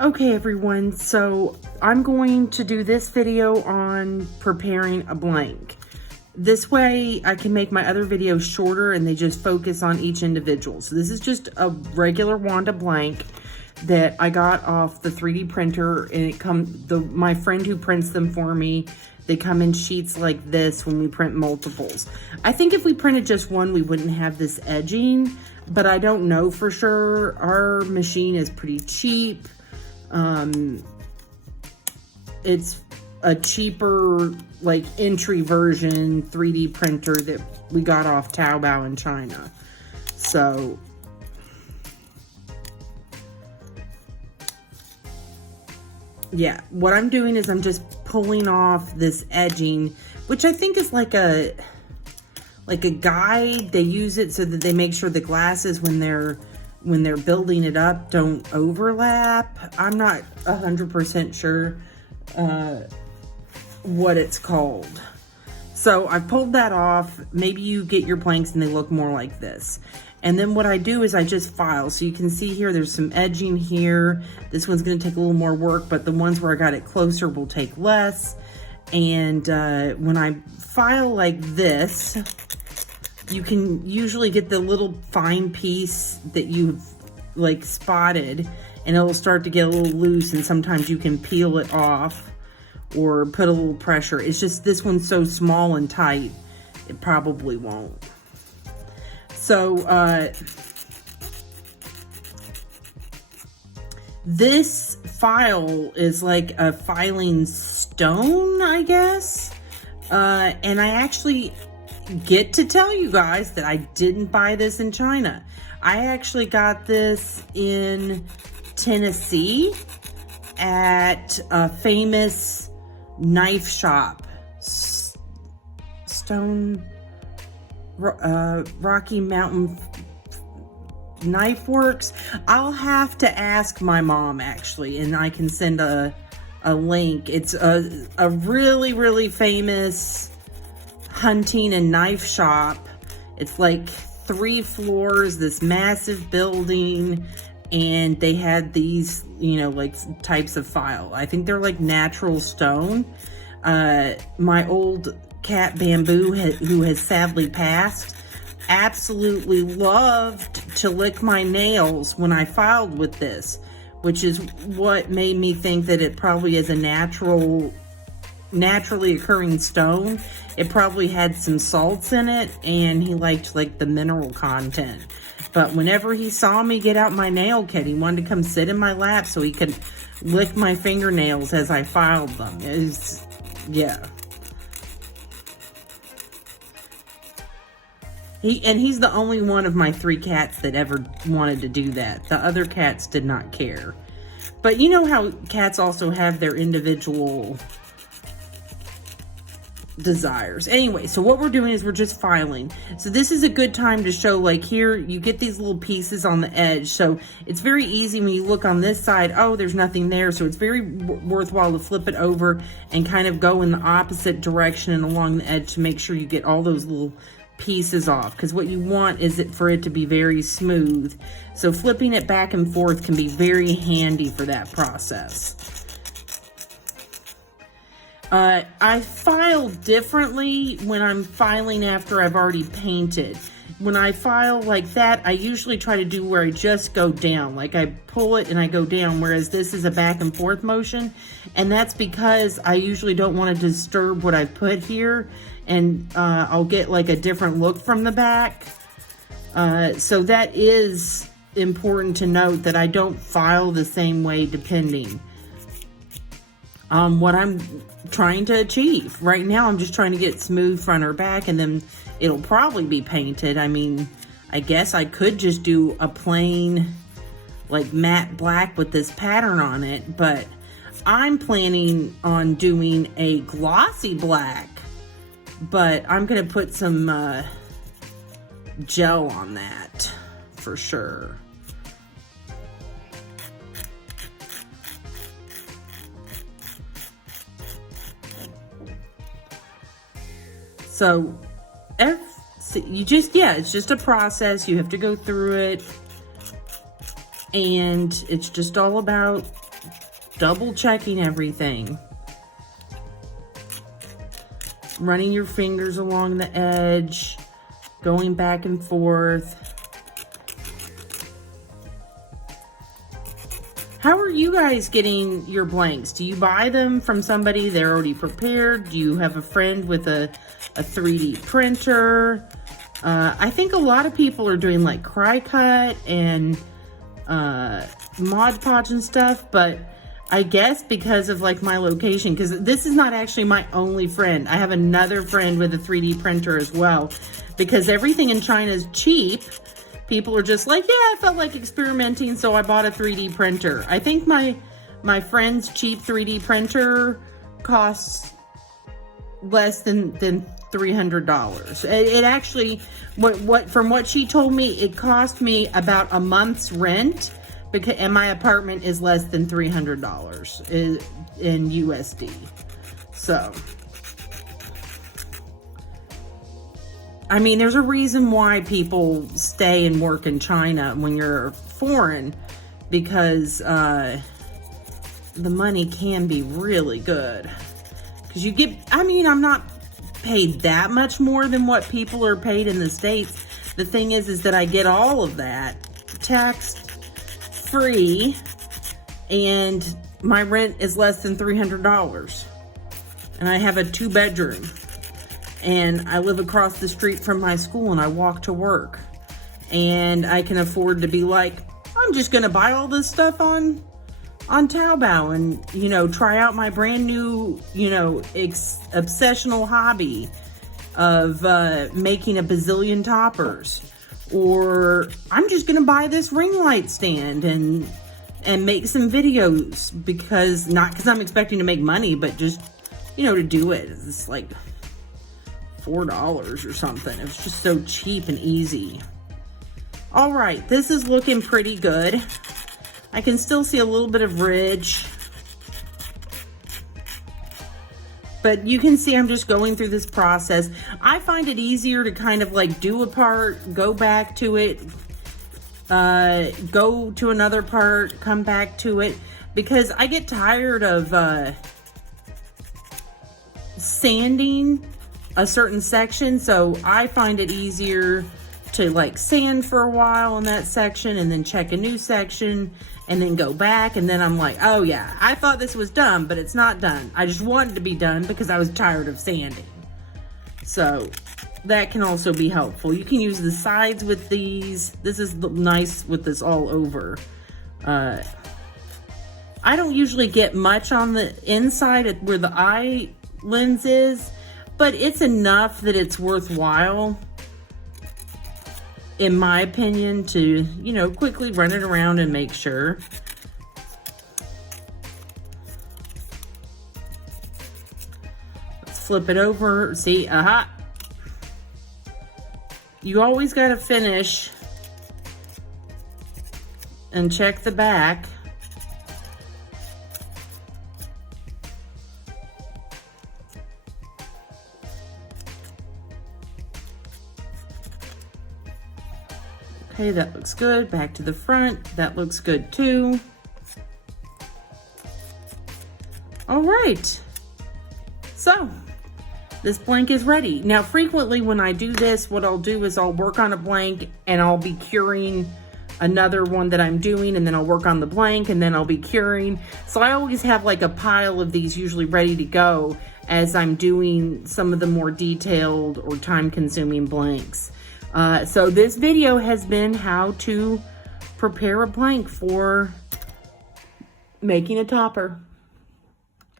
Okay everyone, so I'm going to do this video on preparing a blank. This way I can make my other videos shorter and they just focus on each individual. So this is just a regular Wanda blank that I got off the 3D printer, and it comes, my friend who prints them for me, they come in sheets like this when we print multiples. I think if we printed just one, we wouldn't have this edging, but I don't know for sure. Our machine is pretty cheap. It's a cheaper, like, entry version 3D printer that we got off Taobao in China. So yeah, what I'm doing is I'm just pulling off this edging, which I think is like a guide. They use it so that they make sure the glasses, when they're building it up, don't overlap. I'm not 100% sure what it's called. So I pulled that off. Maybe you get your blanks and they look more like this. And then what I do is I just file. So you can see here, there's some edging here. This one's gonna take a little more work, but the ones where I got it closer will take less. And when I file like this, you can usually get the little fine piece that you've like spotted, and it'll start to get a little loose, and sometimes you can peel it off or put a little pressure. It's just this one's so small and tight, it probably won't. So this file is like a filing stone, I guess. And I actually get to tell you guys that I didn't buy this in China. I actually got this in Tennessee at a famous knife shop, Rocky Mountain Knife Works. I'll have to ask my mom actually, and I can send a link. It's a really, really famous hunting and knife shop. It's like 3 floors, this massive building, and they had these, you know, like types of file. I think they're like natural stone. My old cat Bamboo, who has sadly passed, absolutely loved to lick my nails when I filed with this, which is what made me think that it probably is a naturally occurring stone. It probably had some salts in it, and he liked like the mineral content. But whenever he saw me get out my nail kit, he wanted to come sit in my lap so he could lick my fingernails as I filed them. Yeah. He's the only one of my 3 cats that ever wanted to do that. The other cats did not care. But you know how cats also have their individual desires. Anyway, so what we're doing is we're just filing. So this is a good time to show, like here, you get these little pieces on the edge. So it's very easy when you look on this side, oh, there's nothing there. So it's very worthwhile to flip it over and kind of go in the opposite direction and along the edge to make sure you get all those little pieces off, because what you want is for it to be very smooth. So flipping it back and forth can be very handy for that process. I file differently when I'm filing after I've already painted. When I file like that, I usually try to do where I just go down, like I pull it and I go down, whereas this is a back and forth motion. And that's because I usually don't want to disturb what I put here, and I'll get like a different look from the back. So that is important to note, that I don't file the same way depending on what I'm trying to achieve. Right now, I'm just trying to get smooth front or back, and then it'll probably be painted. I mean, I guess I could just do a plain, like matte black with this pattern on it, but I'm planning on doing a glossy black, but I'm gonna put some gel on that for sure. So you just, yeah, it's just a process. You have to go through it. And it's just all about double checking everything. Running your fingers along the edge, going back and forth. How are you guys getting your blanks? Do you buy them from somebody they're already prepared? Do you have a friend with a 3D printer? I think a lot of people are doing like Cricut and Mod Podge and stuff, but I guess because of like my location, because this is not actually my only friend. I have another friend with a 3D printer as well, because everything in China is cheap. People are just like, yeah, I felt like experimenting, so I bought a 3D printer. I think my friend's cheap 3D printer costs less than $300. It actually, from what she told me, it cost me about a month's rent, and my apartment is less than $300 in USD. So, I mean, there's a reason why people stay and work in China when you're foreign, because the money can be really good. Because you get, I mean, I'm not paid that much more than what people are paid in the States. The thing is that I get all of that taxed free, and my rent is less than $300. And I have a 2-bedroom. And I live across the street from my school, and I walk to work. And I can afford to be like, I'm just going to buy all this stuff on Taobao and, you know, try out my brand new, you know, obsessional hobby of making a bazillion toppers. Or I'm just going to buy this ring light stand and make some videos, because not because I'm expecting to make money, but just, you know, to do it. It's like $4 or something. It was just so cheap and easy. All right, this is looking pretty good. I can still see a little bit of ridge, but you can see I'm just going through this process. I find it easier to kind of like do a part, go back to it, go to another part, come back to it, because I get tired of sanding a certain section. So I find it easier to like sand for a while in that section and then check a new section and then go back, and then I'm like, oh yeah, I thought this was done, but it's not done. I just wanted to be done because I was tired of sanding. So that can also be helpful. You can use the sides with these. This is nice with this all over. I don't usually get much on the inside where the eye lens is, but it's enough that it's worthwhile, in my opinion, to, you know, quickly run it around and make sure. Let's flip it over. See, aha. You always got to finish and check the back. Okay, that looks good. Back to the front. That looks good too. All right. So, this blank is ready. Now, frequently when I do this, what I'll do is I'll work on a blank and I'll be curing another one that I'm doing, and then I'll work on the blank and then I'll be curing. So I always have like a pile of these usually ready to go as I'm doing some of the more detailed or time-consuming blanks. So this video has been how to prepare a blank for making a topper.